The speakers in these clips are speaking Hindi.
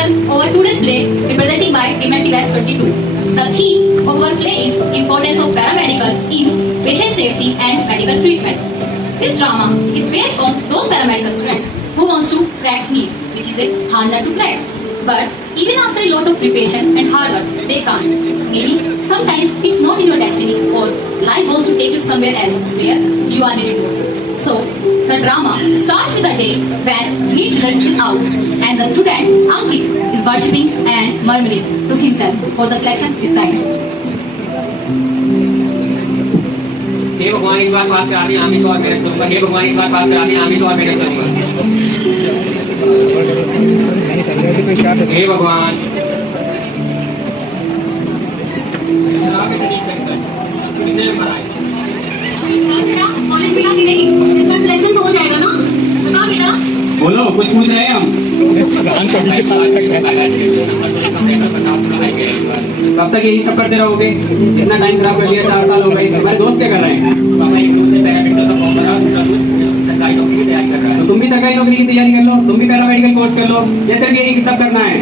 practical over today's play representing by Team Active 22. The theme of our play is importance of paramedical in patient safety and medical treatment. This drama is based on those paramedical students who wants to crack NEET, which is a hard nut to crack. But even after a lot of preparation and hard work, they can't. Maybe sometimes it's not in your destiny or life wants to take you somewhere else where you are needed more. So the drama starts with the day when NEET result is out and the student Ankit is worshipping and murmuring to himself for the selection is time. हे भगवान इस बार पास करा दिया, आमिष और मेहनत करूंगा। हे भगवान इस बार पास करा दिया, आमिष और मेहनत करूंगा। हे भगवान कॉलेज में आती नहीं, इस बार सिलेक्शन तो हो जाएगा ना? बता बेटा। बोलो, कुछ पूछ रहे हैं हम। कब तक यही सब करते रहोगे? इतना टाइम खराब कर लिया, 4 साल हो गए। हमारे दोस्त क्या कर रहे हैं? एक दोस्त ने पैरामेडिकल का फॉर्म भरा, दूसरा दोस्त सरकारी नौकरी की तैयारी कर रहा है। तो तुम भी सरकारी नौकरी की तैयारी कर लो, तुम भी पैरामेडिकल कोर्स कर लो। ये सिर्फ यही सब करना है।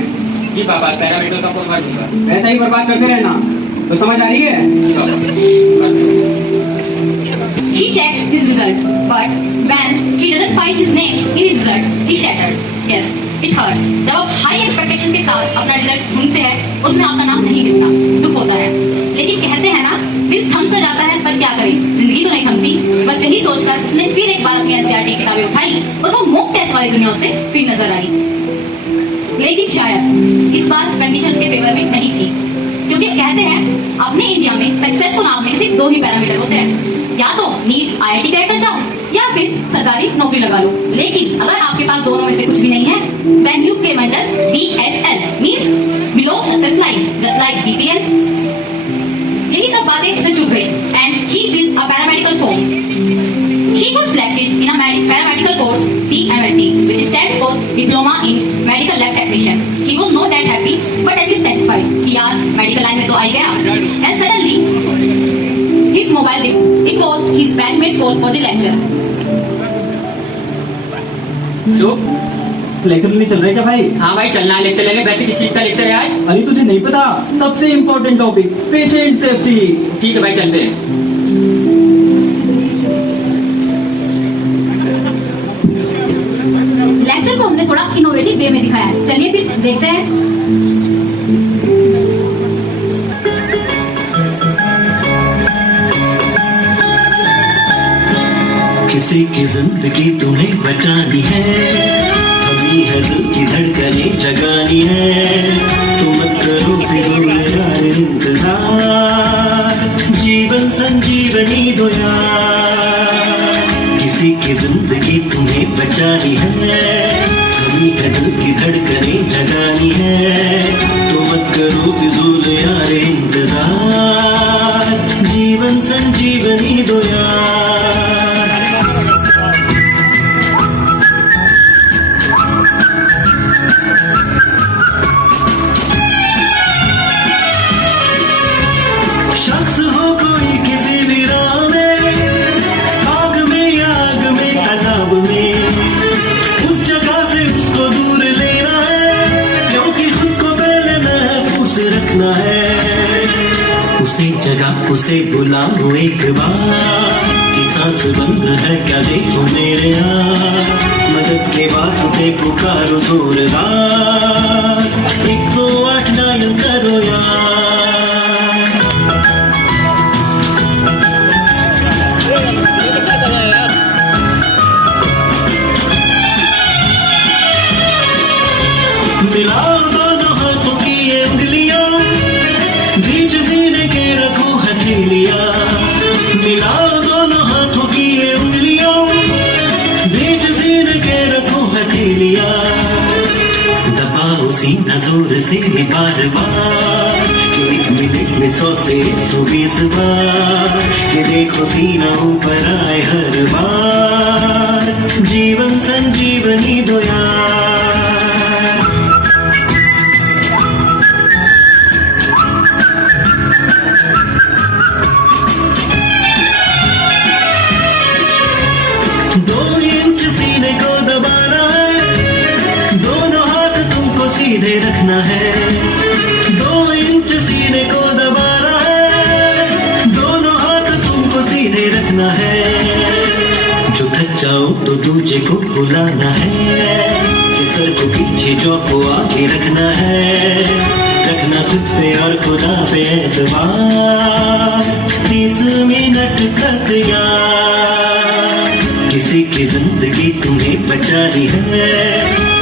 जी पापा, पैरामेडिकल का फॉर्म भर दूंगा। ऐसा ही बर्बाद करते रहना। तो समझ आ रही है? जी पापा। He checks his result, but when he doesn't find his name in his result, he shattered. Yes, it hurts. जब आप हाई एक्सपेक्टेशन के साथ अपना रिजल्ट ढूंढते हैं, उसमें आपका नाम नहीं दिखता, दुख होता है। लेकिन कहते हैं ना, दिल थम सा जाता है, पर क्या करें, जिंदगी तो नहीं थमती। बस यही सोचकर उसने फिर एक बार अपनी एनसीईआरटी किताबें उठाई और वो मॉक टेस्ट वाली दुनिया उसे फिर नजर आई। लेकिन शायद इस बार कंडीशन उसके फेवर में नहीं थी, क्योंकि कहते हैं अपने इंडिया में सक्सेस को नापने सिर्फ 2 ही पैरामीटर होते हैं, या तो नीट आईआईटी क्रैक कर जाओ या फिर सरकारी नौकरी लगा लो। लेकिन अगर आपके पास दोनों में से कुछ भी नहीं है, then you came under BSL, means below success line, just like BPL। यही सब बातें उसे चुभ गई and he build a paramedical form. He got selected in a paramedical course, PMLT, which stands for Diploma in Medical Lab Technician. He was not that happy, but at least satisfied कि यार मेडिकल लाइन में तो आ ही गया। And suddenly his mobile beeped. It was his bandmate's call for the lecture. Hello, lecture नहीं चल रहा है क्या भाई? हाँ भाई, चलना है लेक्चर लेने। वैसे किस चीज का लेक्चर है आज? अरे तुझे नहीं पता, सबसे इम्पोर्टेंट टॉपिक पेशेंट सेफ्टी। ठीक है भाई, चलते हैं। लेक्चर को हमने थोड़ा इनोवेटिव वे में दिखाया है, चलिए फिर देखते हैं। किसी की जिंदगी तुम्हें बचानी है, हमें है दिल की धड़कनें जगानी है। तुम मत करो फिजूल यार इंतजार, जीवन संजीवनी दो यार। किसी की जिंदगी तुम्हें बचानी है, हमें है दिल की धड़कनें जगानी है। तुम मत करो फिजूल यार इंतजार, जीवन संजीवनी दो यार। शख्स हो कोई किसी भी राह में, आग में या आग में तालाब में, उस जगह से उसको दूर लेना है, क्योंकि खुद को पहले महफूज रखना है। उसी जगह उसे बुलाओ एक बार कि सांस बंद है क्या देखो मेरे यार, मदद के वास्ते पुकारो जोरदार, 108 डायल करो यार। मिलाओ दोनों हाथों की ये उंगलियां, बीच सीने के रखो हथेलियां। मिलाओ दोनों हाथों की ये उंगलियां, बीच सीने के रखो हथेलियां। दबाओ सीना जोर से बार बार, एक मिनट में 100 से 120 बार। ये देखो सीना ऊपर आए हर बार, जीवन संजीवनी दो यार। सीधे रखना है, 2 इंच सीने को दबाना है, दोनों हाथ तुमको सीधे रखना है, जो थक जाओ तो दूजे को बुलाना है, सर को पीछे जो को आगे रखना है, रखना खुद पे और खुदा पे एतबार, 30 मिनट तक यार, किसी की जिंदगी तुम्हें बचानी है,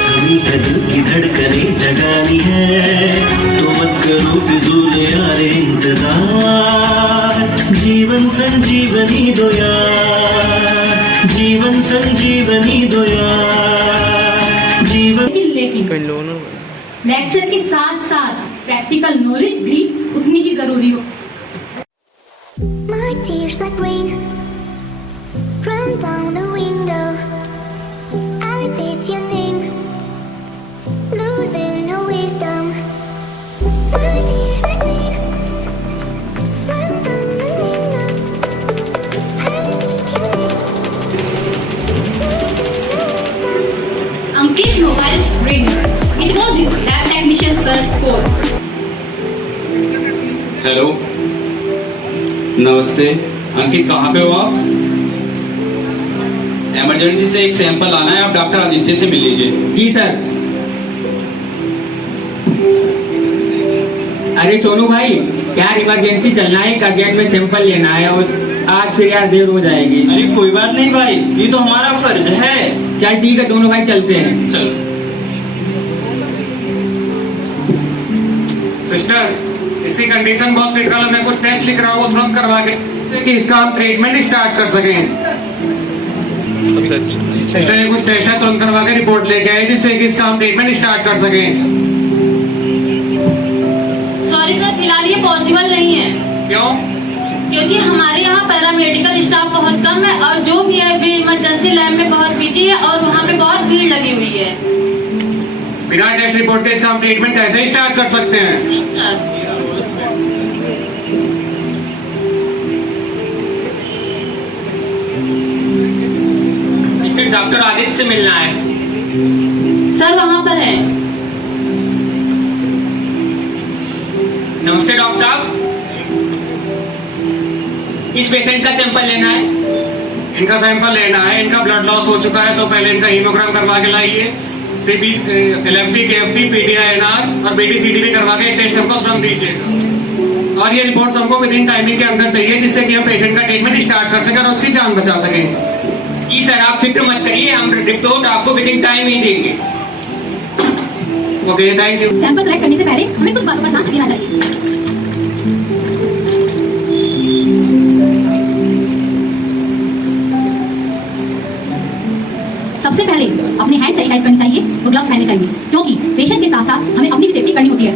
हमी है दिल की धड़कनें जगानी है, तो मत करो फिजूल यार इंतजार, जीवन संजीवनी दो यार, जीवन संजीवनी दो यार, जीवन। लेकिन लेक्चर के साथ साथ प्रैक्टिकल नॉलेज भी उतनी ही जरूरी हो। My tears like rain run down the window. I repeat your name, losing no wisdom. My tears like rain run down the window. I repeat your name, losing no wisdom. Ankit mobile rings. It was his lab technician sir phone. Hello, नमस्ते। अंकित कहाँ पे हो आप? इमरजेंसी से एक सैंपल आना है, आप डॉक्टर आदित्य से मिल लीजिए। जी सर। अरे सोनू भाई, यार इमरजेंसी चलना है, अर्जेंट में सैंपल लेना है और आज फिर यार देर हो जाएगी। अरे कोई बात नहीं भाई, ये तो हमारा फर्ज है। चल ठीक है, दोनों भाई चलते हैं। चल। सिस्टर, इसकी कंडीशन बहुत क्रिटिकल है, मैं कुछ टेस्ट लिख रहा हूँ, वो तुरंत करवा के कि इसका हम ट्रीटमेंट स्टार्ट कर सकें। सिस्टर ने कुछ टेस्ट है, तुरंत करवा के रिपोर्ट लेके आए जिससे कि इसका हम ट्रीटमेंट स्टार्ट कर सकें। सॉरी सर, फिलहाल ये पॉसिबल नहीं है। क्यों? क्योंकि हमारे यहाँ पैरामेडिकल स्टाफ बहुत कम है और जो भी है वे इमरजेंसी लैब में बहुत बिजी है और वहाँ पे बहुत भीड़ लगी हुई है। बिना टेस्ट रिपोर्ट के इसका हम ट्रीटमेंट कैसे ही स्टार्ट कर सकते हैं? सर डॉक्टर आदित्य से मिलना है। सर वहाँ पर है। नमस्ते डॉक्टर साहब, इस पेशेंट का सैंपल लेना है। इनका सैंपल लेना है, इनका ब्लड लॉस हो चुका है तो पहले इनका हीमोग्राम करवा के लाइए, सीबी, एलएफटी, केएफटी, पीडीआईएनआर और बीडीसीडी भी करवा के एक टेस्ट हमको तुरंत दीजिएगा। और ये रिपोर्ट हमको विद इन टाइमिंग के अंदर चाहिए जिससे कि हम पेशेंट का ट्रीटमेंट स्टार्ट कर सकें और उसकी जान बचा सकें। जी सर, आप फिक्र मत करिए, हम रिपोर्ट आपको विद इन टाइम ही देंगे। Okay, thank you. Sample collect करने से पहले हमें कुछ बातों पर ध्यान देना चाहिए। सबसे पहले अपने हैंड सैनिटाइज करने चाहिए और ग्लव्स पहनने चाहिए क्योंकि पेशेंट के साथ साथ हमें अपनी भी सेफ्टी करनी होती है।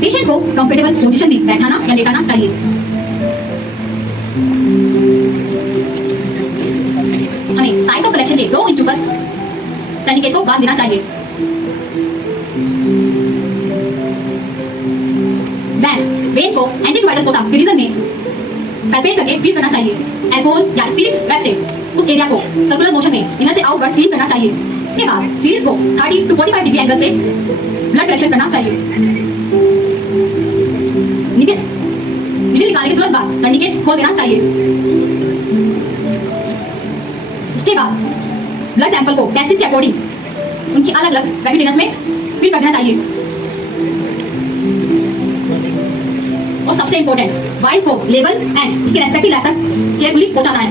पेशेंट को कंफर्टेबल पोजीशन में बैठाना या लेटाना चाहिए। हमें साइट ऑफ कलेक्शन के 2 इंच ऊपर टर्निकेट को बांध देना चाहिए। देन वेन को एंटीवायरल फोसा के रीजन में पैल्पेट करके फील करना चाहिए। अल्कोहल या स्पिरिट वेब से उस एरिया को सर्कुलर मोशन में इनर से आउटवर्ड क्लीन करना चाहिए। इसके बाद सीरीज को 30 to 45 डिग्री एंगल से ब्लड कलेक्शन करना चाहिए। निकल निकालने के तुरंत बाद टर्निकेट खोल देना चाहिए। उसके बाद ब्लड सैंपल को टेस्टिस के अकॉर्डिंग उनकी अलग अलग कंटेनर्स में फिल कर देना चाहिए। और सबसे इंपॉर्टेंट वाइल्स को लेवल एंड उसके रेस्पेक्टिव लैब तक केयरफुली पहुंचाना है।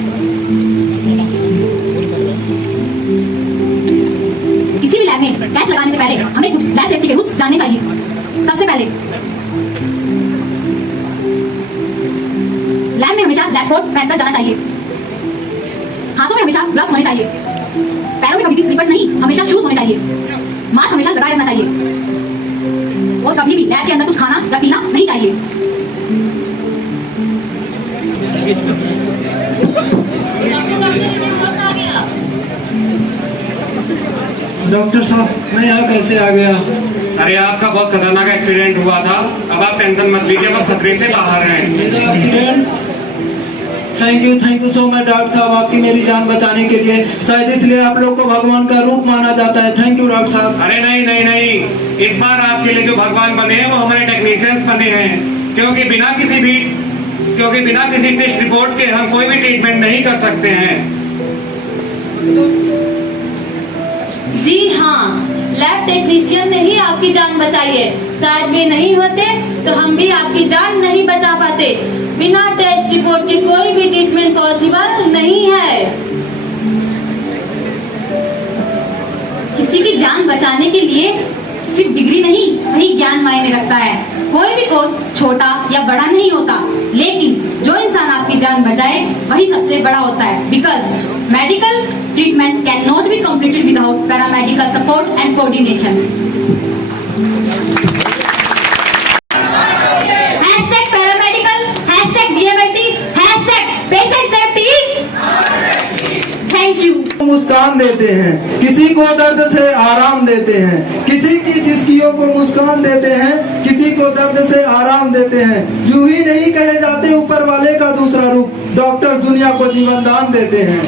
किसी भी लैब में टेस्ट लगाने से पहले हमें कुछ लैब सेफ्टी के रूल्स जानने चाहिए। सबसे पहले लैब में हमेशा लैब कोट पहनकर जाना चाहिए। हाथों में हमेशा ग्लव्स होने चाहिए। पैरों में कभी भी स्लीपर्स नहीं, हमेशा शूज होने चाहिए। मास्क हमेशा लगाए रखना चाहिए और कभी भी लैब के अंदर कुछ खाना या पीना नहीं चाहिए। डॉक्टर साहब, मैं यहाँ कैसे आ गया? अरे आपका बहुत खतरनाक एक्सीडेंट हुआ था, अब आप टेंशन मत लीजिए, अब खतरे से बाहर हैं। मेरा accident? Thank you so much doctor साहब, आपकी मेरी जान बचाने के लिए। शायद इसलिए आप लोग को भगवान का रूप माना जाता है। थैंक यू डॉक्टर साहब। अरे नहीं नहीं नहीं, इस बार आपके लिए जो भगवान बने हैं वो हमारे टेक्नीशियंस बने हैं, क्योंकि बिना किसी टेस्ट रिपोर्ट के हम कोई भी ट्रीटमेंट नहीं कर सकते हैं। जी हाँ, लैब टेक्नीशियन ने ही आपकी जान बचाई है। शायद वे नहीं होते तो हम भी आपकी जान नहीं बचा पाते। बिना टेस्ट रिपोर्ट के कोई भी ट्रीटमेंट पॉसिबल नहीं है। किसी की जान बचाने के लिए सिर्फ डिग्री नहीं, सही ज्ञान मायने रखता है। कोई भी कोर्स छोटा या बड़ा नहीं होता, लेकिन जो इंसान आपकी जान बचाए वही सबसे बड़ा होता है। Because medical treatment cannot be completed without paramedical support and coordination. Hashtag paramedical, hashtag DMLT, hashtag patient safety is. Thank you. मुस्कान देते हैं, किसी को दर्द से आराम देते हैं, किसी की सिसकियों को मुस्कान देते हैं, किसी को दर्द से आराम देते हैं। यूं ही नहीं कहे जाते ऊपर वाले का दूसरा रूप, डॉक्टर दुनिया को जीवन दान देते हैं।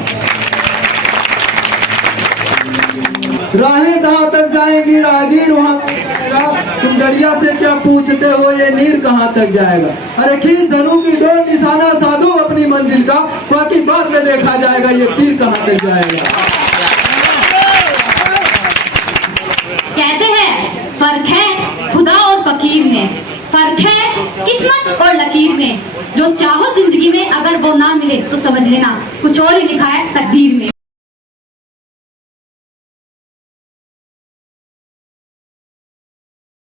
राहें जहाँ तक जाएंगी राहगीर वहाँ जाएगा, तुम दरिया से क्या पूछते हो ये नीर कहाँ तक जाएगा। अरे खींच धनु की डोर, निशाना साधो अपनी मंजिल का, बाकी बाद में देखा जाएगा ये तीर कहाँ तक जाएगा। कहते हैं फर्क है खुदा और फकीर में, फर्क है किस्मत और लकीर में। जो चाहो जिंदगी में अगर वो ना मिले तो समझ लेना कुछ और ही लिखा है तकदीर में।